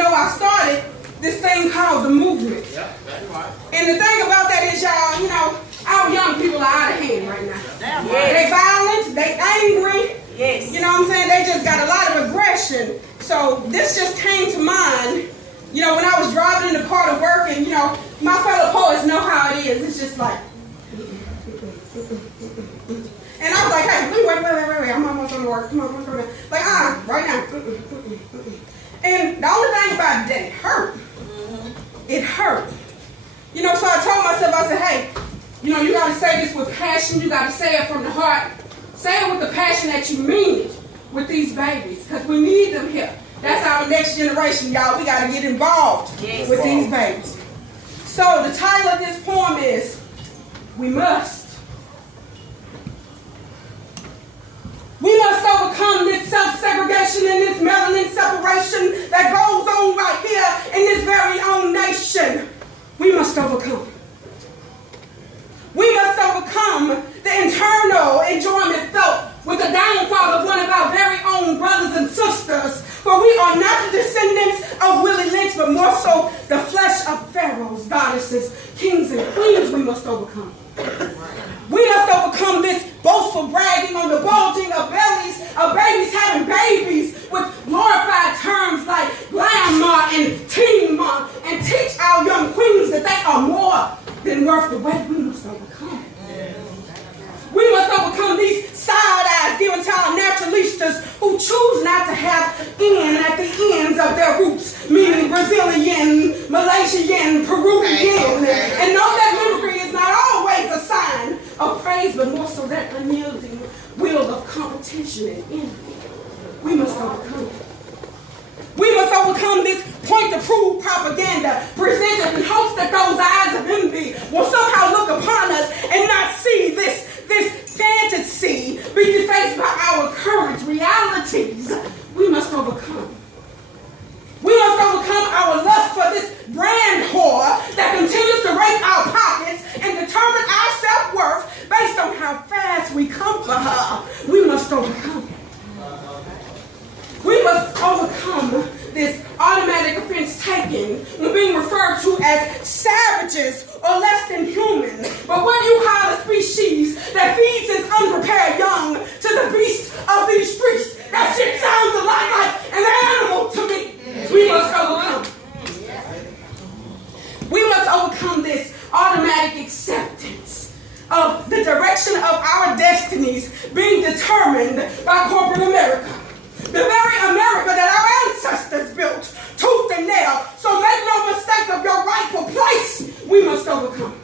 I started this thing called the movement. Yep, that's right. And the thing about that is, y'all, our young people are out of hand right now. Damn They right. violent, they angry. Yes. You know what I'm saying? They just got a lot of aggression. So this just came to mind, when I was driving in the car to work, and, my fellow poets know how it is. It's just like, and I was like, hey, wait, I'm almost on the work. Come on. Like, right now. And the only thing about it, that it hurt. It hurt. So I told myself, I said, hey, you got to say this with passion. You got to say it from the heart. Say it with the passion that you mean it with these babies, because we need them here. That's our next generation, y'all. We got to get involved with these babies. So the title of this poem is, We Must. We must overcome this self-segregation and this melanin separation that goes on right here in this very own nation. We must overcome. We must overcome the internal enjoyment felt with the downfall of one of our very own brothers and sisters. For we are not the descendants of Willie Lynch, but more so the flesh of pharaohs, goddesses, kings, and queens. We must overcome. We must overcome this boastful bragging on the bulging of bellies of babies having babies with glorified terms like grandma and teen mom, and teach our young queens that they are more than worth the wait. We must overcome. We must overcome these side eyes given to our naturalistas who choose not to have N at the ends of their roots, meaning Brazilian, Malaysian, Peruvian, and know that mimicry is not always a sign of praise, but more so that unyielding will of competition and envy. We must overcome. We must overcome this point-to-prove propaganda presented in hopes that those eyes of envy will somehow look upon us and not see this fantasy be defaced by our current realities. We must overcome. We must overcome our lust for this brand whore that continues to rape our pockets and determine our self-worth based on how fast we come for her. We must overcome. We must overcome this automatic offense taken when being referred to as savages or less than human. But when you call a species that feeds its unprepared young to the beast of these streets, that shit sounds a lot like an animal to me. We must overcome. We must overcome this automatic acceptance of the direction of our destinies being determined by corporate America. The very America that our ancestors built, tooth and nail. So make no mistake of your rightful place. We must overcome.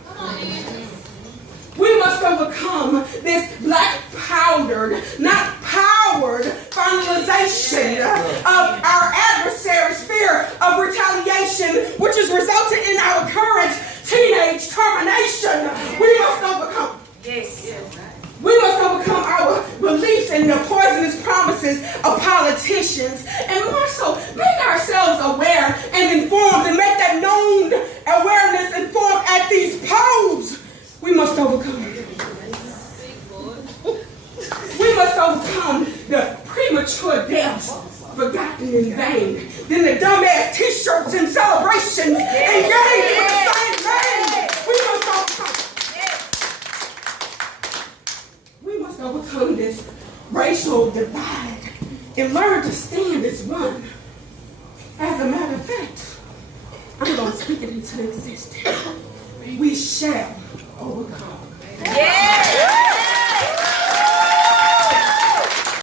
We must overcome this black powdered, not powered finalization of our adversary's fear of retaliation, which has resulted in our current teenage termination. We must overcome. Yes. We must overcome our beliefs in the poisonous promises of politicians, and more so make ourselves aware and informed, and make that known awareness informed at these polls. We must overcome. We must overcome the premature deaths forgotten in vain. Then the dumbass t-shirts and celebrations engaged with the same name. We must overcome. We must overcome this racial divide and learn to stand as one. As a matter of fact, I'm going to speak it into existence. We shall overcome. Yeah.